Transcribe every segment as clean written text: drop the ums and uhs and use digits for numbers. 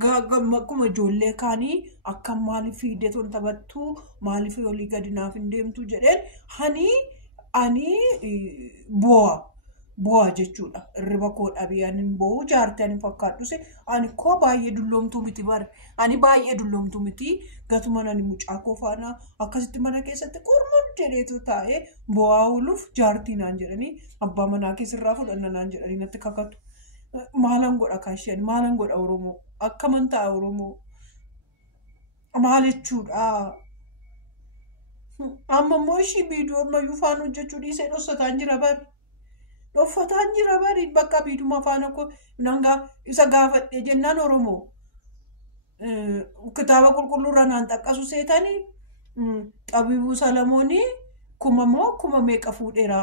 Akkuma ijoollee kaanii akka maaliif fiidee ton taphattu maaliif olii gadi naaf hin deemtu jedheen ani bu'aa jechuudha. Irriba koo dhabee ani bo'uu jaartii ani fakkaadhuse ani koo baay'ee dulloomtuu miti bare. Ani baay'ee dulloomtuu miti gatuma ani mucaa koo faana akkasitti mana keessatti qormuun jedheetu taa'ee bu'aa ooluuf jaartii naan jedhanii abbaa manaa keessirraa fudhanna naan jedhanii natti kakatu. Maalan godha kaasheen maalan godha Oromoo akka amantaa Oromoo maal jechuudha. Amma immoo ishii biiduu ammayyuu faana hojjechuu dhiisee dhossataan jira bari. Dhoffataan jira bari bakka biiduma faana koo nangaa isa gaafadhe jennaan Oromoo kitaaba qulqulluurra naan xaqqasu seetanii Xabiibuu Salamoonii kuma meeqa fuudheera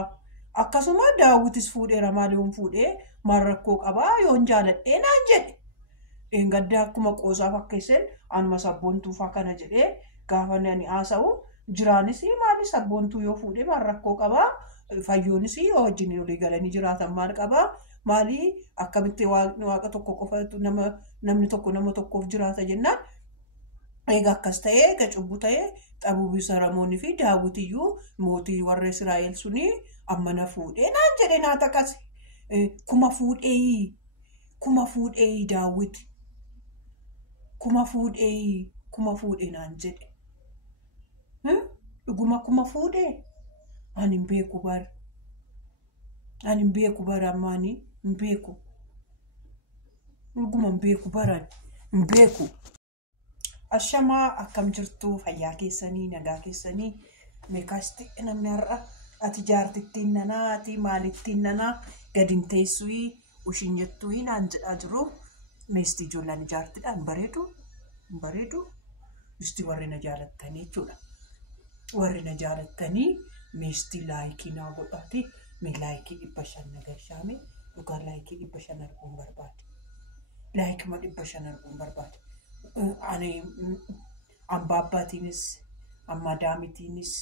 akkasuma Daawitis fuudheera maaliyoon fuudhee maal rakkoo qabaa yoon jaaladhee naan jedhe gaddaa akkuma qoosaaf akkeesseen anuma sabboontuufaa kana jedhee gaafa ani haasa'u jiraanis maali sabboontuu yoo fuudhee maal rakkoo qabaa. Fayyoonis wajjin olii galanii jiraatan maal qabaa maali akkamitti waaqa tokko qofatu namni tokko nama tokkoof jiraata jennaan egaa akkas ta'ee egaa cubbuu ta'ee Xabiibuu Salamoonii fi Daawitiyyuu mootii warra Israa'el suni amma na fuudhee naan jedhe naa taqase kuma fuudhee Daawit kuma fuudhee naan jedhe dhuguma kuma fuudhee. Ani beeku bara ammaanii beeku. Dhuguma beeku baran beeku. Ashamaa akkam jirtu fayyaa keessanii nagaa keessanii meeqaasti namni har'a ati jaartittiin nanaa ati maalittiin nanaa gadin teessuu ushin jettuu naan jedhaa jiru. Meestii ijoollaan jaartidhaan bareedu isti warri na jaalattanii jechuudha. Warri na jaalattanii. Meestii laayikii naa godhaati. Mee laayikii 500 nagashaame dhugaa laayikii 500 arguun barbaade. Laayikii 500 arguun barbaade. Ani abbaatiinis madaamitiinis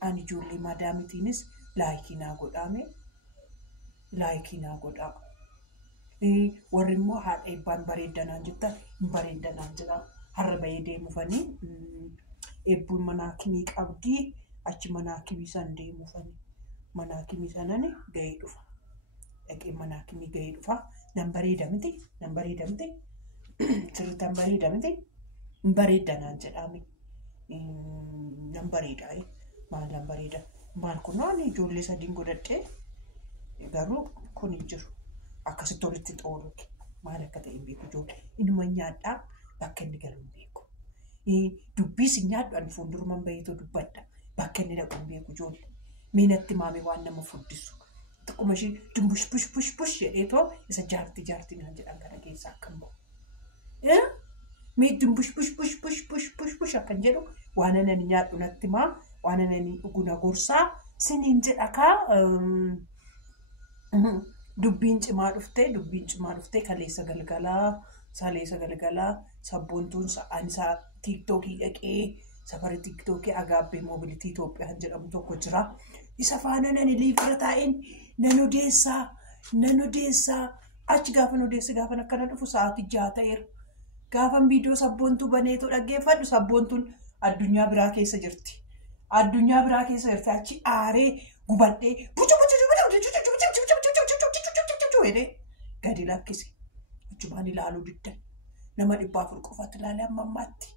ani ijoollee madaamitiinis laayikii naa godhaame. Laayikii naa godhaa. Warri immoo haadha eebbaan bareeddanaan jettan hin bareeddanaan jedha. Har'a bahee deemufanii eebbuun manaa kimii qabdii. Achi manaa kimii san deemufanii manaa kimii sanani gahee dhufa. Dhaqee manaa kimii gahee dhufa. Nan bareeda miti sirriitti bareeda miti hin bareeddanaan jedhame. Nan bareeda maalan bareeda maal kunaan ijoollee sadiin godhadhee garuu kun hin jiru akkasitti walitti xoolu maal akka ta'e hin beeku ijoollee inuma nyaadhaa bakka inni galu hin beeku. Dubbiis nyaadhu ani fuuldurumaan baheetoo dubbadha. Bakka inni dhaqu hin beeku ijoollee. Miinatti maamee waan nama fuddisu. Tokkuma ishee dumbush bush jedheetoo isa jaartii naan jedhan kana keessaa akkam bahu. Mee dumbush bush akkan jedhu waan ani nyaadhu natti maa waan ani dhugu na gorsaa siniin jedhakaa dubbiin cimaa dhuftee kaleessa galgalaa sabboontuun sa'aanisaa tiiktookii dhaqee. Safari TikTokii Agaabbee Moobilitii Itoophiyaa jedhamu tokko jira. Isa faana nani liifira taa'een nan odeessaa achi gaafan odeesse gaafan akkana dhufu sa'aatii 6 ta'eera. Gaafan viidiyoo sabboontuu baneetoo dhaggeeffadhu sabboontuun addunyaa biraa keessa jirti. Achi aaree gubadhee gadi lakkise. Achumaan ilaaluu diddan nama 400 qofaatti ilaalee amma ammaatti.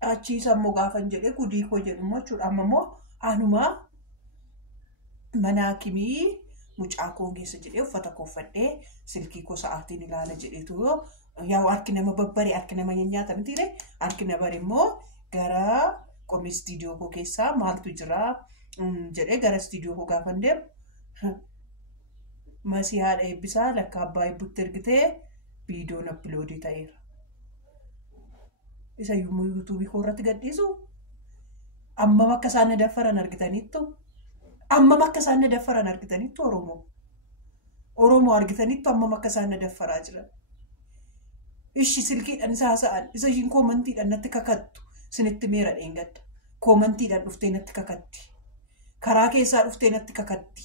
Achi sammoo gaafan jedhee gudii koo jedhumoo jechuudha. Amma immoo anumaa mana kimii mucaa koo geessa jedhee uffata koo uffadhee silkii koo sa'aatiin ilaala jedheetu yaa harki nama babbaree harki nama nyaata mitiire harki nama bare immoo gara qomii istiidiyoo koo keessaa maaltu jira jedhee gara istiidiyoo koo gaafan deemu masii haadha eebbisaa lakka abbaa eebbutti ergitee viidiyoon uploadii ta'eera. Isa yommuu yuutuubii koo irratti gadhiisu ammam akka isaan na daffaran argitaniittu Oromoo argitaniittu ammam akka isaan na daffaraa jiran. Ishi silkiidhaan isa haasa'an isa ishiin koomantiidhaan natti kakattu sinitti meera dheengadda. Koomantiidhaan dhuftee natti kakatti. Karaa keessaa dhuftee natti kakatti.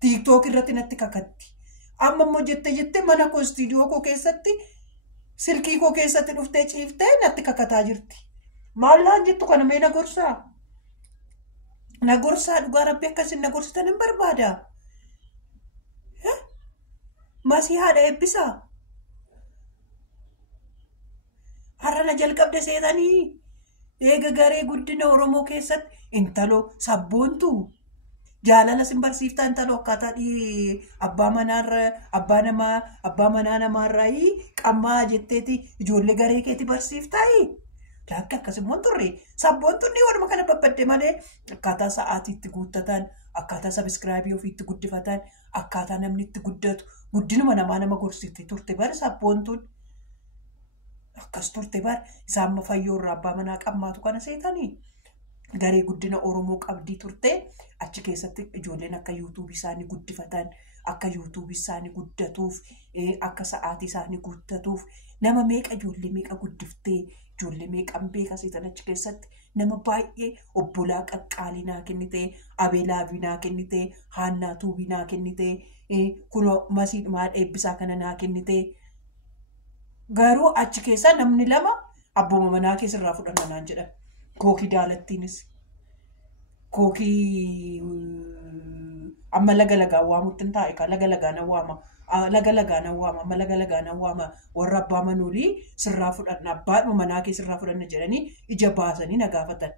TikTok irratti natti kakatti. Amma immoo jettee mana koo istiidiyoo koo keessatti silkii koo keessatti dhuftee ciiftee natti kakataa jirti. Maallaan jettu kana mee na gorsaa? Na gorsaa dhugaa rabbi akkasin na gorsitan hin barbaada. Masii haadha eebbisaa. Har'a na jalqabde seetanii eega garee guddina Oromoo keessatti intaloo sabboontu jaalala sin barsiiftaa intaloo akkaataa abbaa manaa namaarraa qammaa jetteeti ijoollee garee keeti barsiiftaa. Lakki akkasummaan turre sabboontu ni waluma kana babbadde malee akkaataa sa'aatiitti guuttatan akkaataa sabiskiraabii ofiitti guddifatan akkaataa namni itti guddatu guddinuma nama gorsite turte bara sabboontuun akkas turte bara isaan fayyoorraa abbaa manaa qammaatu kana seetanii garee guddina Oromoo qabdii turte achi keessatti ijoolleen akka yuutuubii isaanii guddifatan akka yuutuubii isaanii guddatuuf akka sa'aatii isaanii guddatuuf nama meeqa ijoollee meeqa guddiftee ijoollee meeqan beeka seetan achi keessatti nama baay'ee obbolaa qaqqaalinaa kennite abeelaabii naa kennite haannaa tuubii naa kennite kun masiidhumaa eebbisaa kana naa kennite garuu achi keessa namni lama abbooma manaa keessarraa fudhanna naan jedhan kookii daalattiinis kookii amma lagaa waamutti hin taa'e ka laga lagaan waama amma laga lagaan waama warra abbaa manoolii sirraa fudhanna abbaadhuma manaa keessarraa fudhanna jedhanii ija baasanii na gaafatan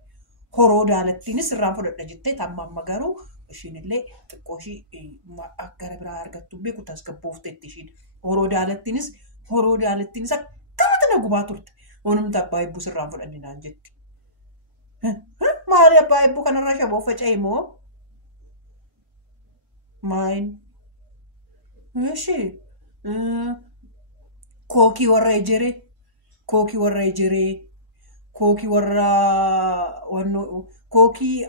horoo daalattiinis sirraa fudhadha jettee amma garuu ishiinillee xiqqoo ishii gara biraa argattu beeku tasgabboofteetti ishiin horoo daalattiinis akkamitti na gubaa turte oonumti abbaa eebbuu sirraa fudhanni naan jetti. Maali abbaa eebbuu kanarraa shaboo faca'e moo? Maayin? Ishee kookii warra ejeree kookii warra kookii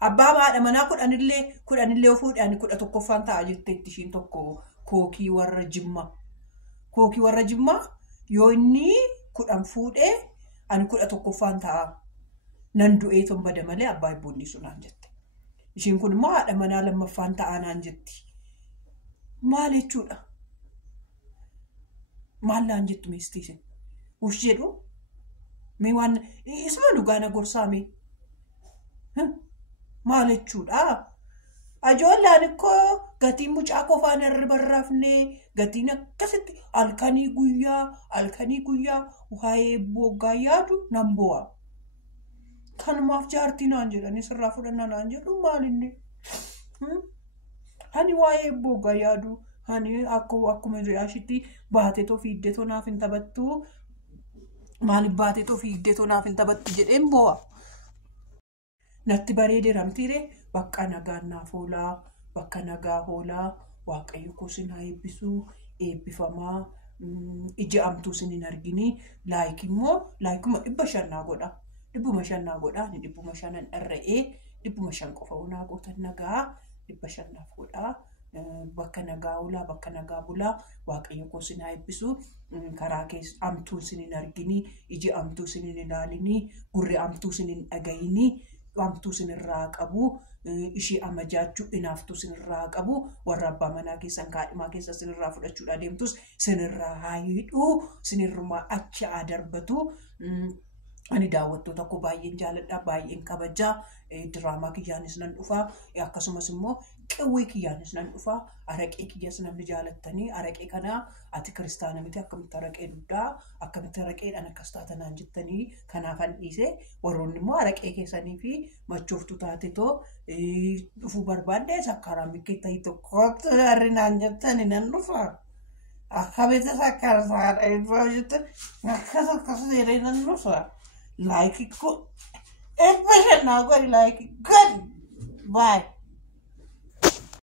abbaa haadha manaa kudhanillee ofuudhaan 11ffaan ta'a jetteetti ishiin tokko kookii warra jimmaa yoo inni 10 fuudhee ani 11ffaan ta'a nan du'ee ton bada malee abbaa eebboonni sunaan jette ishiin kun immoo haadha manaa lammaffaan ta'a naan jetti. Maal jechuudha? Maallaan jettu meestiisin? Ush jedhu? Mee waan isuma dhugaana gorsaame? Maal jechuudha? Ajoollaan ikkoo gatiin mucaa qofaan irra barraafnee gatiin akkasitti halkanii guyyaa waa'ee eebboo yaadu nan bu'a. Kanumaaf jaartii naan jedhanii sirraa fudhannaa naan jedhu maalinni? Hani waa'ee eebboo yaadu hani akkuma ashitti baateetoo fiiddeetoo naaf hin taphattu maaliif baateetoo fiiddeetoo naaf hin taphattu jedheen bu'a. Natti bareedee ramtiire bakka nagaan naaf oolaa bakka nagaa hoolaa waaqayyo kuusin haa eebbisuu eebbifamaa ija amtuu sin hin argini laayik immoo laayikuma 500 godha 500 godha ni 500 dharra'ee 500 qofa unaa gootan nagaa 500 godha bakka nagaa oolaa bakka nagaa bulaa waaqayyo kuusin haa eebbisuu karaa keessa amtuu sin hin argini iji amtuu sin hin ilaalini gurri amtuu sin hin dhagayini amtuu sin irraa qabu ishii amajaachuu inaaftuu sin irraa qabu warra abbaa manaa keessan kaadhimaa keessa sin irraa fudhachuudha deemtus sin irraa haayidhuu sin irrumaa achi darbatu. Ani daawwattoota koo baay'een jaaladha baay'een kabajaa diraamaa kiyyaanis nan dhufaa akkasumas immoo qewwee kiyyaanis nan dhufaa araqee kiyyaas namni jaalattanii araqee kana ati kiristaana miti akkamitti araqee duddaa akkamitti araqeedhaan akkas taatanaan jettanii kanaafan dhiise warroonni immoo araqee keessanii fi machooftu taatetoo dhufuu barbaadde sakkaaraan mikkee ta'ii tokkotti arrinaan jettanii nan dhufaa akkamitti sakkaarsaadha eebbaa jettan akkas jedhee nan dhufaa. Like it good. It's better now. Go like it good. Bye.